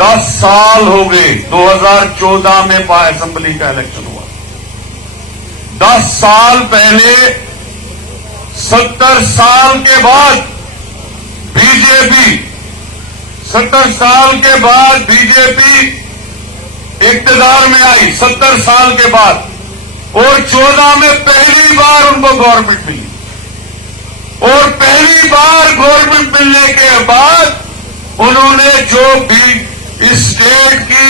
10 साल हो गए। 2014 में असम्बली का इलेक्शन हुआ। 10 साल पहले 70 साल के बाद बीजेपी 70 साल के बाद बीजेपी इक्तदार में आई। 70 साल के बाद, और 14 में पहली बार उनको गवर्नमेंट मिली, और पहली बार गवर्नमेंट मिलने के बाद उन्होंने जो भी इस स्टेट की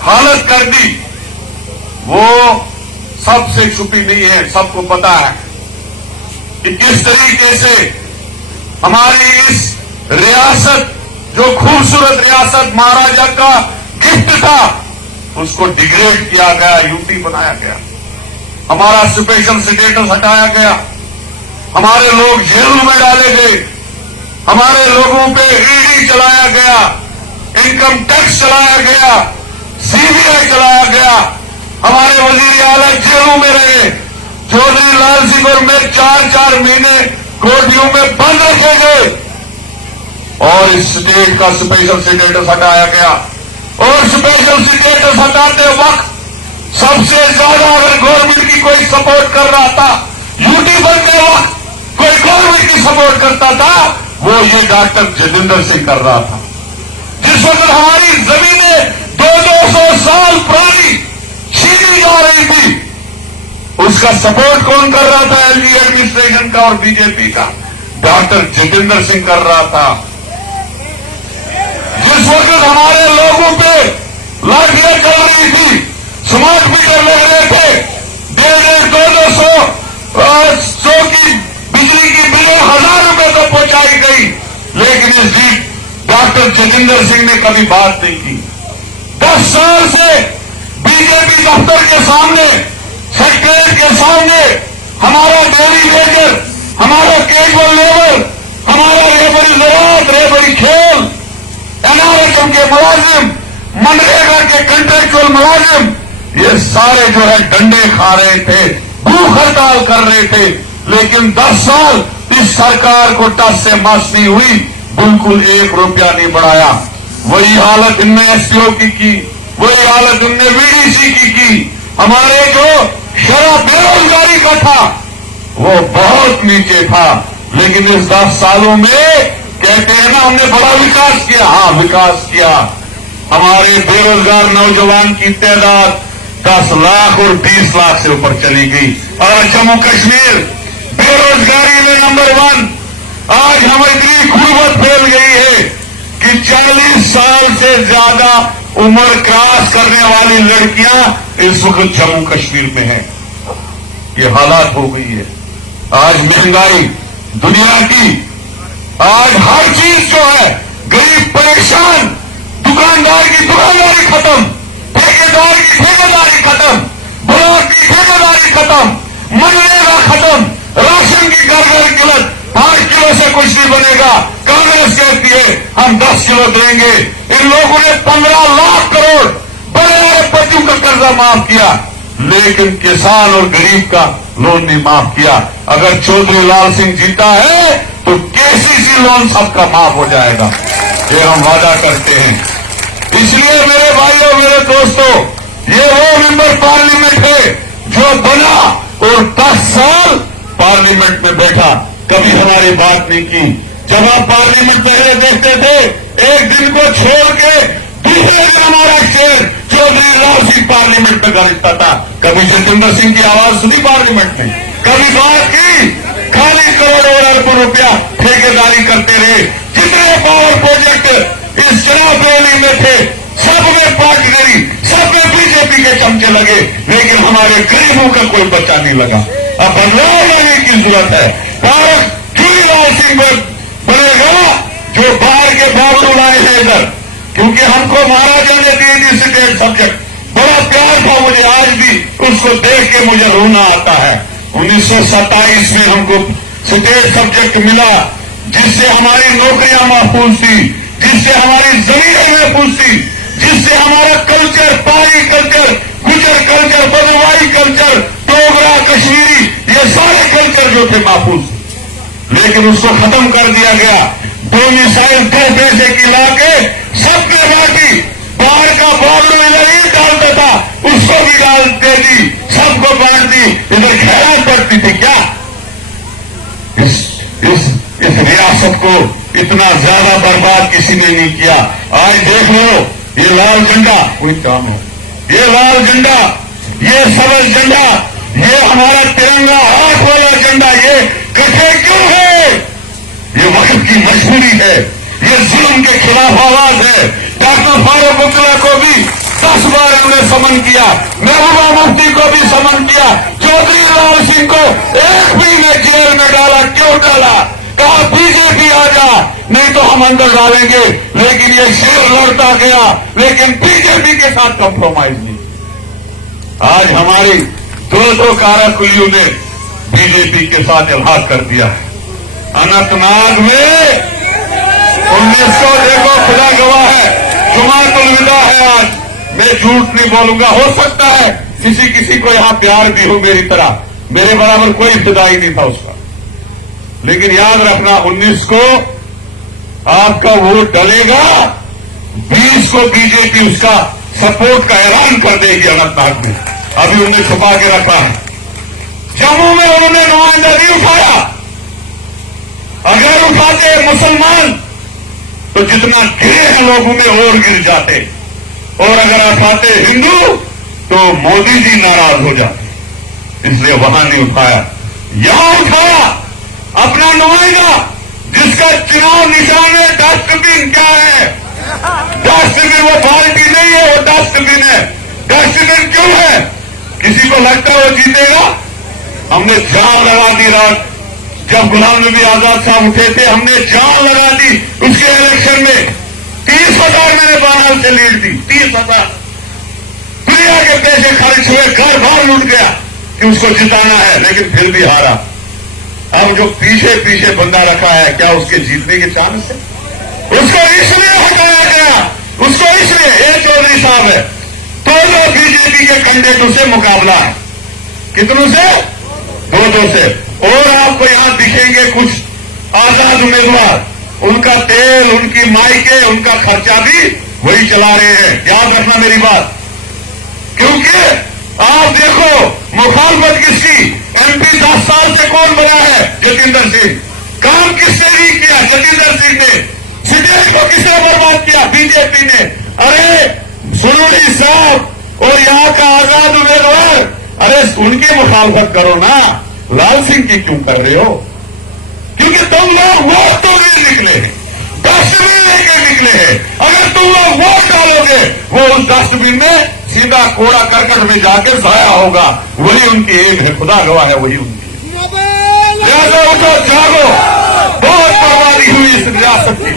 हालत कर दी वो सबसे छुपी नहीं है, सबको पता है कि किस तरीके से हमारी इस रियासत, जो खूबसूरत रियासत महाराजा का गिफ्ट था, उसको डिग्रेड किया गया, यूटी बनाया गया, हमारा स्पेशल स्टेटस हटाया गया, हमारे लोग जेल में डाले गए, हमारे लोगों पे ईडी चलाया गया, इनकम टैक्स चलाया गया, सीबीआई चलाया गया, हमारे वजीर आला जेलों में रहे, चौधरी लाल सिंह और मैं 4-4 महीने कोर्टियों में बंद रखे गए, और इस स्टेट का स्पेशल स्टेटस हटाया गया। और स्पेशल स्टेटस हटाते वक्त सबसे ज्यादा अगर गवर्नमेंट की कोई सपोर्ट कर रहा था, यूटी बनते वक्त कोई गवर्नमेंट की सपोर्ट करता था, वो ये डॉक्टर जितेंद्र सिंह कर रहा था। जिस वक्त हमारी जमीनें 200 साल पुरानी छीनी जा रही थी, उसका सपोर्ट कौन कर रहा था? एलजी एडमिनिस्ट्रेशन का और बीजेपी का डॉक्टर जितेंद्र सिंह कर रहा था। जिस वक्त हमारे लोगों पे लाठियां चल रही थी, स्मार्ट मीटर लग रहे थे, 150-200 की बिजली की बिलें 1000 रुपए तक पहुंचाई गई, लेकिन इस बीच डॉक्टर जितेंद्र सिंह ने कभी बात नहीं की। 10 साल से बीजेपी दफ्तर के सामने, सेक्रेटरीट के सामने हमारा डेली वेजर, हमारा केबल लेबर, हमारा रेबड़ी ज़राअत, रेबड़ी खेल, एनआरएचएम के मुलाजिम, मनरेगा के कंट्रेक्चुअल मुलाजिम, ये सारे जो है डंडे खा रहे थे, भूख हड़ताल कर रहे थे, लेकिन 10 साल इस सरकार को टस से मस नहीं हुई, बिल्कुल 1 रुपया नहीं बढ़ाया। वही हालत इनने एसपीओ की, वही हालत इनने वीडीसी की। हमारे जो शराब बेरोजगारी का था वो बहुत नीचे था, लेकिन इस 10 सालों में कहते हैं ना हमने बड़ा विकास किया। हाँ, विकास किया। हमारे बेरोजगार नौजवान की तादाद 10 लाख और 20 लाख से ऊपर चली गई। और जम्मू कश्मीर बेरोजगारी में नंबर 1। आज हमारी इतनी गुर्बत फैल गई है कि 40 साल से ज्यादा उम्र क्रॉस करने वाली लड़कियां इस वक्त जम्मू कश्मीर में हैं। ये हालात हो गई है। आज महंगाई दुनिया की, आज हर चीज जो है, गरीब परेशान, दुकानदार की दुकानदारी खत्म, ठेकेदार की ठेकेदारी खत्म, ब्लॉक की ठेकेदारी खत्म, मनरेगा खत्म, राशन की घर किल्लत, 5 किलो से कुछ नहीं बनेगा। कांग्रेस कहती है हम 10 किलो देंगे। इन लोगों ने 15 लाख करोड़ बड़े बड़े पतियों का कर्जा माफ किया, लेकिन किसान और गरीब का लोन नहीं माफ किया। अगर चौधरी लाल सिंह जीता है तो केसीसी लोन सबका माफ हो जाएगा, ये हम वादा करते हैं। इसलिए मेरे भाइयों, मेरे दोस्तों, ये वो मेंबर पार्लियामेंट है जो बना और 10 साल पार्लियामेंट में बैठा, कभी हमारी बात नहीं की। जब आप पार्लियामेंट पहले देखते थे, एक दिन को छोड़ के दूसरे दिन हमारा शेर चौधरी लाल सिंह पार्लियामेंट में गरजता था। कभी जितेंद्र सिंह की आवाज सुनी पार्लियामेंट में? कभी बात की? खाली करोड़ों और अरबों रुपया ठेकेदारी करते रहे। जितने पावर प्रोजेक्ट इस चुनाव रैली में थे, सब में पार्टनरी, सब में बीजेपी के चमचे लगे, लेकिन हमारे गरीबों का कोई बच्चा नहीं लगा। अब बदलाव लाने की जरूरत है। भारत चौधरी लाल सिंह बनेगा जो बाहर के बाबू लाए हैं इधर, क्योंकि हमको महाराजा ने दी स्टेट सब्जेक्ट, बड़ा प्यार था मुझे, आज भी उसको देख के मुझे रोना आता है। 1927 में हमको स्टेट सब्जेक्ट मिला, जिससे हमारी नौकरियां महफूज थी, जिससे हमारी जमीनें महफूज थी, जिससे हमारा कल्चर, पहाड़ी कल्चर, गुजर कल्चर, बदवाई कल्चर, डोगरा, कश्मीरी, ये सारे कल्चर जो थे महफूज, लेकिन उसको खत्म कर दिया गया। 2 मिसाइल 2 पैसे की लाके सबने बांटी, रियासत को इतना ज्यादा बर्बाद किसी ने नहीं किया। आज देख लो, ये लाल झंडा, कोई काम हो, ये लाल झंडा, ये सबज झंडा, ये हमारा तिरंगा 8 वाला झंडा, ये कटे क्यों है? ये वक्त की मजबूरी है, ये जुल्म के खिलाफ आवाज है। डॉक्टर फारूक अब्दुल्ला को भी 10 बार हमने समन किया, महबूबा मुफ्ती को भी समन किया, चौधरी लाल सिंह को एक महीने जेल में डाला। क्यों डाला? कहा बीजेपी आ जा, नहीं तो हम अंदर डालेंगे। लेकिन ये शेर लड़ता गया, लेकिन बीजेपी के साथ कंप्रोमाइज नहीं। आज हमारी 200 कारकुलियों ने बीजेपी के साथ इल्हाक कर दिया है। अनंतनाग में 1900, देखो खुदा गवाह है, जुमातुल विदा है आज। मैं झूठ नहीं बोलूंगा, हो सकता है किसी को यहां प्यार भी हो मेरी तरह, मेरे बराबर कोई फिदाई नहीं था उसका। लेकिन याद रखना, 19 को आपका वोट डलेगा, 20 को बीजेपी उसका सपोर्ट का ऐलान कर देगी अनंतनाग में। अभी उन्हें छुपा के रखा है। जम्मू में उन्होंने नुमाइंदा नहीं उठाया। अगर उठाते मुसलमान तो जितना गिरे हैं लोगों में और गिर जाते, और अगर उठाते हिंदू तो मोदी जी नाराज हो जाते। इसलिए वहां नहीं उठाया, यहां उठाया अपना नुमाइंदा, जिसका चुनाव निशान है डस्टबिन। क्या है डस्टबिन? वो पार्टी नहीं है, वो डस्टबिन है। डस्टबिन क्यों है? किसी को लगता है वो जीतेगा? हमने जान लगा दी रात, जब गुलाम नबी आजाद साहब उठे थे, हमने जान लगा दी उसके इलेक्शन में। 30,000 मैंने बाहर से लीड दी, 30,000 दुनिया के पैसे खर्च हुए, घर बार लूट गया कि उसको जिताना है, लेकिन फिर भी हारा। अब जो पीछे पीछे बंदा रखा है, क्या उसके जीतने के चांस है? उसको इसलिए हटाया गया, उसको इसलिए, ये चौधरी साहब है, दोनों बीजेपी के कैंडिडेटों से मुकाबला है। कितनों से? 2-2 से। और आपको यहां दिखेंगे कुछ आजाद उम्मीदवार, उनका तेल, उनकी माइके, उनका खर्चा भी वही चला रहे हैं। याद रखना मेरी बात, क्योंकि आप देखो मुखालफत किसकी, एमपी 10 साल से कौन बना है? जतिंदर सिंह। काम किसने नहीं किया? जतिंदर सिंह ने। सिटेट को किसने बर्बाद किया? बीजेपी ने। अरे सुनोली साहब और यहां का आजाद उम्मीदवार, अरे उनकी मुखालफत करो ना, लाल सिंह की क्यों कर रहे हो? क्योंकि तुम लोग वोट तो नहीं निकले हैं, डस्टबिन लेके निकले हैं। अगर तुम लोग वोट डालोगे, वो उस डस्टबिन में सीधा कूड़ा करकट में जाकर जाया होगा। वही उनकी एम है, खुदा गवाह है, वही उनकी। लिहाजा उठो, जागो। बहुत बर्बादी हुई इस रियासत की,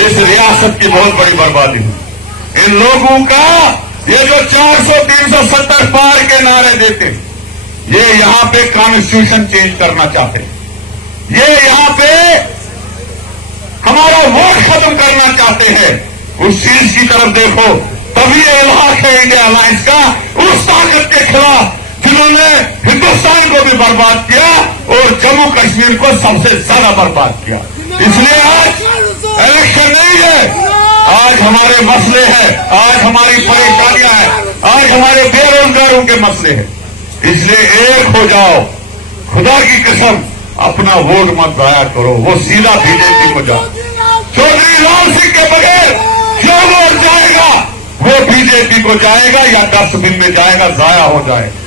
इस रियासत की बहुत बड़ी बर्बादी हुई। इन लोगों का ये जो 400, 370 पार के नारे देते, ये यहां पे कॉन्स्टिट्यूशन चेंज करना चाहते, ये यहां पे हमारा वोट खत्म करना चाहते हैं। उस चीज की तरफ देखो, तभी ये इल्हाक है इंडिया अलायंस का उस ताकत के खिलाफ जिन्होंने हिंदुस्तान को भी बर्बाद किया और जम्मू कश्मीर को सबसे ज्यादा बर्बाद किया। इसलिए आज इलेक्शन नहीं है, आज हमारे मसले हैं, आज हमारी परेशानियां हैं, आज हमारे बेरोजगारों के मसले हैं। इसलिए एक हो जाओ, खुदा की कसम अपना वोट मत जाया करो, वो सीधा बीजेपी को जाओ। चौधरी लाल सिंह के बगैर जो वोट जाएगा वो बीजेपी को जाएगा या डस्टबिन में जाएगा, जाया हो जाएगा।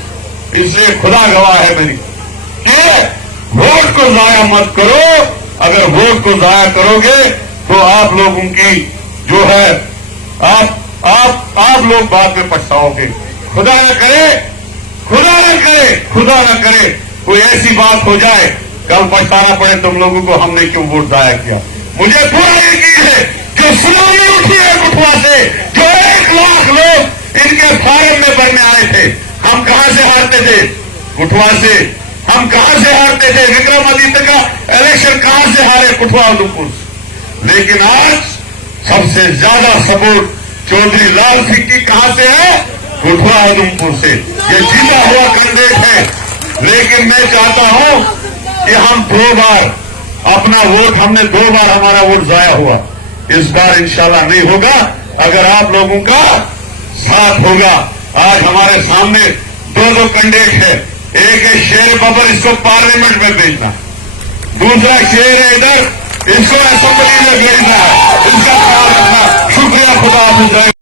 इसलिए खुदा गवाह है मेरी कि वोट को जाया मत करो। अगर वोट को जाया करोगे तो आप लोगों की जो है आप लोग बाद में पछताओगे। खुदा न करे, खुदा न करे, खुदा न करे कोई ऐसी बात हो जाए कल पछताना पड़े तुम लोगों को हमने क्यों वोट जाया किया। मुझे पूरा यकीन है जो सुनामी उठी है कुठवा से, जो 1 लाख लोग इनके फार्म में भरने आए थे, हम कहां से हारते थे? कुठवा से। हम कहां से हारते थे? विक्रमादित्य का इलेक्शन कहां से हारे? कुठवा उधमपुर से। लेकिन आज सबसे ज्यादा सपोर्ट चौधरी लाल सिंह की कहां से है? कुठवा उधमपुर से। ये जीता हुआ कैंडिडेट है। लेकिन मैं चाहता हूं कि हम 2 बार अपना वोट, हमने 2 बार हमारा वोट जाया हुआ, इस बार इंशाल्लाह नहीं होगा अगर आप लोगों का साथ होगा। आज हमारे सामने 2 कैंडिडेट है, एक है शेर बबर, इसको पार्लियामेंट में भेजना, दूसरा शेर है इधर, इसको असेंबली में भेजना है, इसका ख्याल रखना। शुक्रिया, खुदा हाफिज।